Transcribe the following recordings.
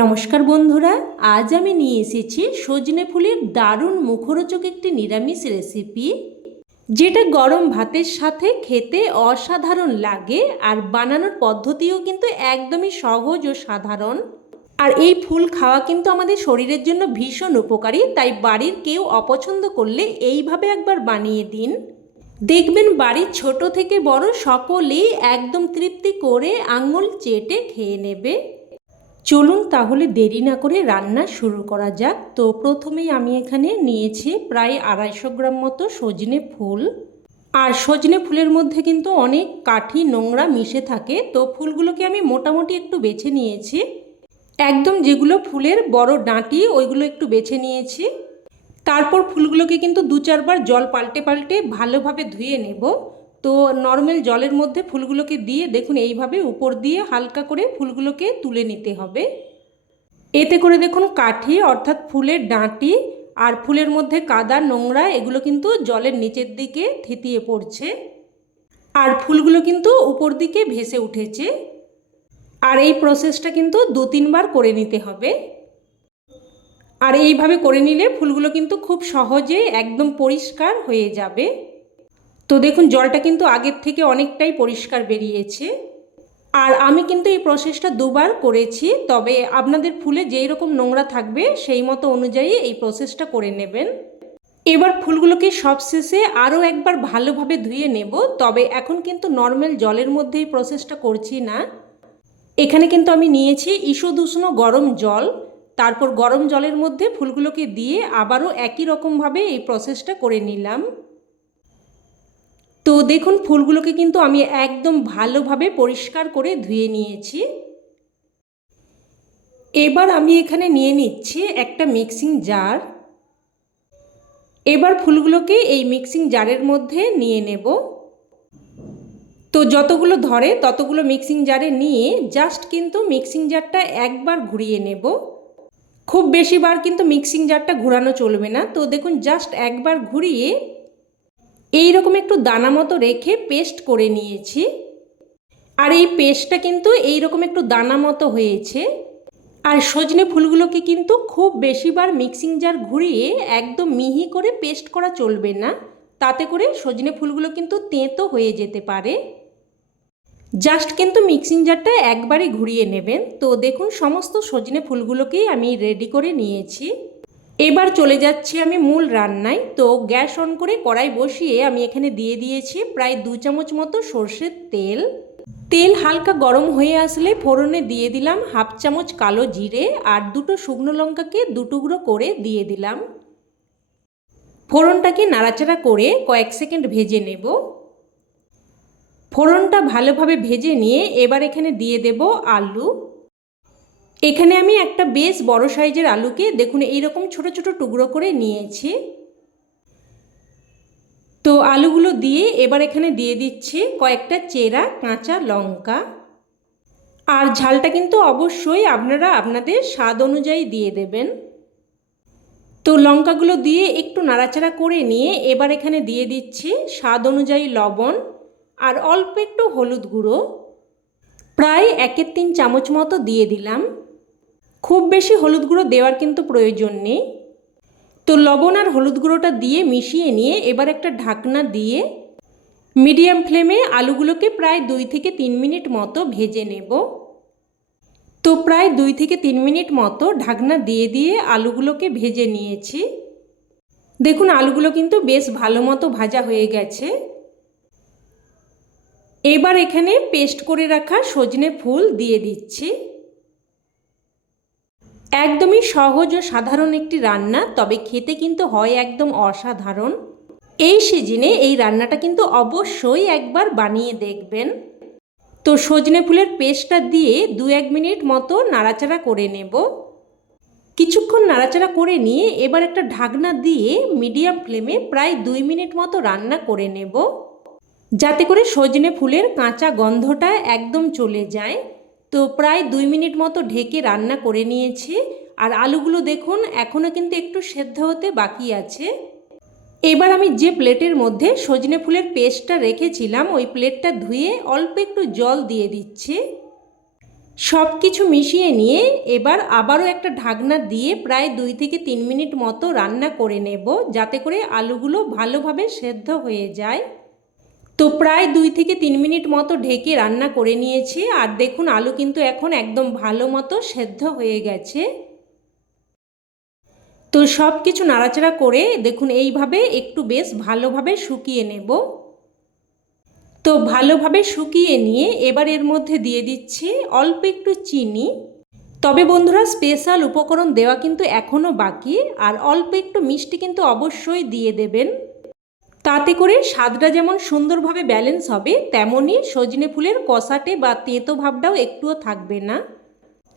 নমস্কার বন্ধুরা, আজ আমি নিয়ে এসেছি সজনে ফুলের দারুণ মুখরোচক একটি নিরামিষ রেসিপি, যেটা গরম ভাতের সাথে খেতে অসাধারণ লাগে। আর বানানোর পদ্ধতিও কিন্তু একদমই সহজ ও সাধারণ। আর এই ফুল খাওয়া কিন্তু আমাদের শরীরের জন্য ভীষণ উপকারী, তাই বাড়ির কেউ অপছন্দ করলে এইভাবে একবার বানিয়ে দিন। দেখবেন বাড়ির ছোট থেকে বড় সকলেই একদম তৃপ্তি করে আঙুল চেটে খেয়ে নেবে। চলুন তাহলে দেরি না করে রান্না শুরু করা যাক। তো প্রথমেই আমি এখানে নিয়েছি প্রায় 250 গ্রাম মতো সজনে ফুল। আর সজনে ফুলের মধ্যে কিন্তু অনেক কাঠি নোংরা মিশে থাকে, তো ফুলগুলোকে আমি মোটামুটি একটু বেছে নিয়েছি। একদম যেগুলো ফুলের বড় ডাঁটি ওইগুলো একটু বেছে নিয়েছি। তারপর ফুলগুলোকে কিন্তু 2-4 বার জল পাল্টে পাল্টে ভালোভাবে ধুয়ে নেব। তো নর্মাল জলের মধ্যে ফুলগুলোকে দিয়ে দেখুন এইভাবে উপর দিয়ে হালকা করে ফুলগুলোকে তুলে নিতে হবে। এতে করে দেখুন কাঠি অর্থাৎ ফুলের ডাঁটি আর ফুলের মধ্যে কাদা নোংরা এগুলো কিন্তু জলের নিচের দিকে থিতিয়ে পড়ছে, আর ফুলগুলো কিন্তু উপর দিকে ভেসে উঠেছে। আর এই প্রসেসটা কিন্তু 2-3 বার করে নিতে হবে। আর এইভাবে করে নিলে ফুলগুলো কিন্তু খুব সহজে একদম পরিষ্কার হয়ে যাবে। তো দেখুন জলটা কিন্তু আগের থেকে অনেকটাই পরিষ্কার বেরিয়েছে। আর আমি কিন্তু এই প্রসেসটা 2 বার করেছি, তবে আপনাদের ফুলে যেই রকম নোংরা থাকবে সেই মতো অনুযায়ী এই প্রসেসটা করে নেবেন। এবার ফুলগুলোকে সবশেষে আরও একবার ভালোভাবে ধুয়ে নেব, তবে এখন কিন্তু নর্মাল জলের মধ্যে এই প্রসেসটা করছি না। এখানে কিন্তু আমি নিয়েছি ঈষদুষ্ণ গরম জল, তারপর গরম জলের মধ্যে ফুলগুলোকে দিয়ে আবারও একই রকমভাবে এই প্রসেসটা করে নিলাম। তো দেখুন ফুলগুলোকে কিন্তু আমি একদম ভালোভাবে পরিষ্কার করে ধুয়ে নিয়েছি। এবার আমি এখানে নিয়ে নিচ্ছি একটা মিক্সিং জার। এবার ফুলগুলোকে এই মিক্সিং জারের মধ্যে নিয়ে নেব। তো যতগুলো ধরে ততগুলো মিক্সিং জারে নিয়ে জাস্ট কিন্তু মিক্সিং জারটা একবার ঘুরিয়ে নেব। খুব বেশি বার কিন্তু মিক্সিং জারটা ঘোরানো চলবে না। তো দেখুন জাস্ট একবার ঘুরিয়ে এই রকম একটু দানা মতো রেখে পেস্ট করে নিয়েছি। আর এই পেস্টটা কিন্তু এই রকম একটু দানা মতো হয়েছে। আর সজনে ফুলগুলোকে কিন্তু খুব বেশিবার মিক্সিং জার ঘুরিয়ে একদম মিহি করে পেস্ট করা চলবে না, তাতে করে সজনে ফুলগুলো কিন্তু তেঁতো হয়ে যেতে পারে। জাস্ট কিন্তু মিক্সিং জারটা একবারই ঘুরিয়ে নেবেন। তো দেখুন সমস্ত সজনে ফুলগুলোকেই আমি রেডি করে নিয়েছি। এবার চলে যাচ্ছি আমি মূল রান্নায়। তো গ্যাস অন করে কড়াই বসিয়ে আমি এখানে দিয়ে দিয়েছি প্রায় 2 চামচ মতো সর্ষের তেল। তেল হালকা গরম হয়ে আসলে ফোড়নে দিয়ে দিলাম 1/2 চামচ কালো জিরে আর 2টো শুকনো লঙ্কাকে 2 টুকরো করে দিয়ে দিলাম। ফোড়নটাকে নাড়াচাড়া করে কয়েক সেকেন্ড ভেজে নেব। ফোড়নটা ভালোভাবে ভেজে নিয়ে এবার এখানে দিয়ে দেব আলু। এখানে আমি একটা বেশ বড় সাইজের আলুকে দেখুন এইরকম ছোট ছোট টুকরো করে নিয়েছি। তো আলুগুলো দিয়ে এবার এখানে দিয়ে দিচ্ছি কয়েকটা চেরা কাঁচা লঙ্কা। আর ঝালটা কিন্তু অবশ্যই আপনারা আপনাদের স্বাদ অনুযায়ী দিয়ে দেবেন। তো লঙ্কাগুলো দিয়ে একটু নাড়াচাড়া করে নিয়ে এবার এখানে দিয়ে দিচ্ছি স্বাদ অনুযায়ী লবণ আর অল্প একটু হলুদ গুঁড়ো, প্রায় 1/3 চামচ মতো দিয়ে দিলাম। খুব বেশি হলুদ গুঁড়ো দেওয়ার কিন্তু প্রয়োজন নেই। তো লবণ আর হলুদ গুঁড়োটা দিয়ে মিশিয়ে নিয়ে এবার একটা ঢাকনা দিয়ে মিডিয়াম ফ্লেমে আলুগুলোকে প্রায় 2 থেকে 3 মিনিট মতো ভেজে নেব। তো প্রায় 2 থেকে 3 মিনিট মতো ঢাকনা দিয়ে দিয়ে আলুগুলোকে ভেজে নিয়েছি। দেখুন আলুগুলো কিন্তু বেশ ভালো মতো ভাজা হয়ে গেছে। এবার এখানে পেস্ট করে রাখা সজনে ফুল দিয়ে দিচ্ছি। একদমই সহজ ও সাধারণ একটি রান্না, তবে খেতে কিন্তু হয় একদম অসাধারণ। এই সিজনে এই রান্নাটা কিন্তু অবশ্যই একবার বানিয়ে দেখবেন। তো সজনে ফুলের পেস্টটা দিয়ে 2-1 মিনিট মতো নাড়াচাড়া করে নেব। কিছুক্ষণ নাড়াচাড়া করে নিয়ে এবার একটা ঢাকনা দিয়ে মিডিয়াম ফ্লেমে প্রায় 2 মিনিট মতো রান্না করে নেব, যাতে করে সজনে ফুলের কাঁচা গন্ধটা একদম চলে যায়। তো প্রায় 2 মিনিট মতো ঢেকে রান্না করে নিয়েছি। আর আলুগুলো দেখুন এখনও কিন্তু একটু সেদ্ধ হতে বাকি আছে। এবার আমি যে প্লেটের মধ্যে সজনে ফুলের পেস্টটা রেখেছিলাম ওই প্লেটটা ধুয়ে অল্প একটু জল দিয়ে দিচ্ছি। সব কিছু মিশিয়ে নিয়ে এবার আবারও একটা ঢাকনা দিয়ে প্রায় 2 থেকে 3 মিনিট মতো রান্না করে নেব, যাতে করে আলুগুলো ভালোভাবে সেদ্ধ হয়ে যায়। তো প্রায় 2 থেকে 3 মিনিট মতো ঢেকে রান্না করে নিয়েছি, আর দেখুন আলু কিন্তু এখন একদম ভালো মতো সেদ্ধ হয়ে গেছে। তো সব কিছু নাড়াচাড়া করে দেখুন এইভাবে একটু বেশ ভালোভাবে শুকিয়ে নেব। তো ভালোভাবে শুকিয়ে নিয়ে এবার এর মধ্যে দিয়ে দিচ্ছি অল্প একটু চিনি। তবে বন্ধুরা, স্পেশাল উপকরণ দেওয়া কিন্তু এখনও বাকি, আর অল্প একটু মিষ্টি কিন্তু অবশ্যই দিয়ে দেবেন। তাতে করে স্বাদটা যেমন সুন্দরভাবে ব্যালেন্স হবে, তেমনই সজনে ফুলের কষাটে বা তেঁতো ভাবটাও একটুও থাকবে না।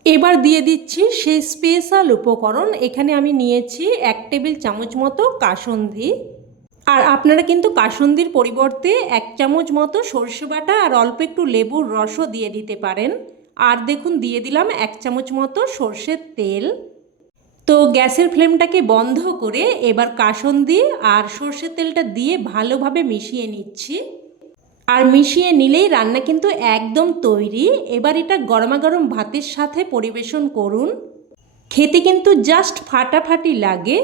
এবার দিয়ে দিচ্ছি সেই স্পেশাল উপকরণ। এখানে আমি নিয়েছি 1 টেবিল চামচ মতো কাসুন্দি। আর আপনারা কিন্তু কাসুন্দির পরিবর্তে 1 চামচ মতো সর্ষে বাটা আর অল্প একটু লেবুর রসও দিয়ে দিতে পারেন। আর দেখুন দিয়ে দিলাম 1 চামচ মতো সর্ষের তেল। তো গ্যাসের ফ্লেমটাকে বন্ধ করে এবার কাসুন্দি আর সর্ষের তেলটা দিয়ে ভালোভাবে মিশিয়ে নিচ্ছি। আর মিশিয়ে নিলেই রান্না কিন্তু একদম তৈরি। এবার এটা গরমাগরম ভাতের সাথে পরিবেশন করুন, খেতে কিন্তু জাস্ট ফাটাফাটি লাগে।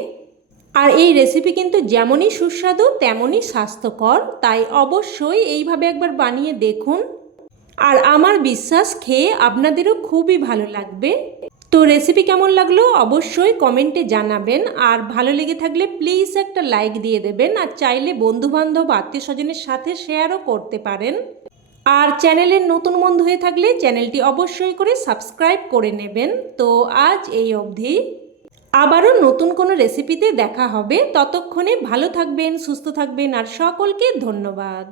আর এই রেসিপি কিন্তু যেমনই সুস্বাদু তেমনই স্বাস্থ্যকর, তাই অবশ্যই এইভাবে একবার বানিয়ে দেখুন। আর আমার বিশ্বাস খেয়ে আপনাদেরও খুবই ভালো লাগবে। তো রেসিপি কেমন লাগলো অবশ্যই কমেন্টে জানাবেন, আর ভালো লেগে থাকলে প্লিজ একটা লাইক দিয়ে দেবেন, আর চাইলে বন্ধুবান্ধব আত্মীয় স্বজনের সাথে শেয়ারও করতে পারেন। আর চ্যানেলের নতুন বন্ধু হয়ে থাকলে চ্যানেলটি অবশ্যই করে সাবস্ক্রাইব করে নেবেন। তো আজ এই অবধি, আবারও নতুন কোনো রেসিপিতে দেখা হবে। ততক্ষণে ভালো থাকবেন, সুস্থ থাকবেন, আর সকলকে ধন্যবাদ।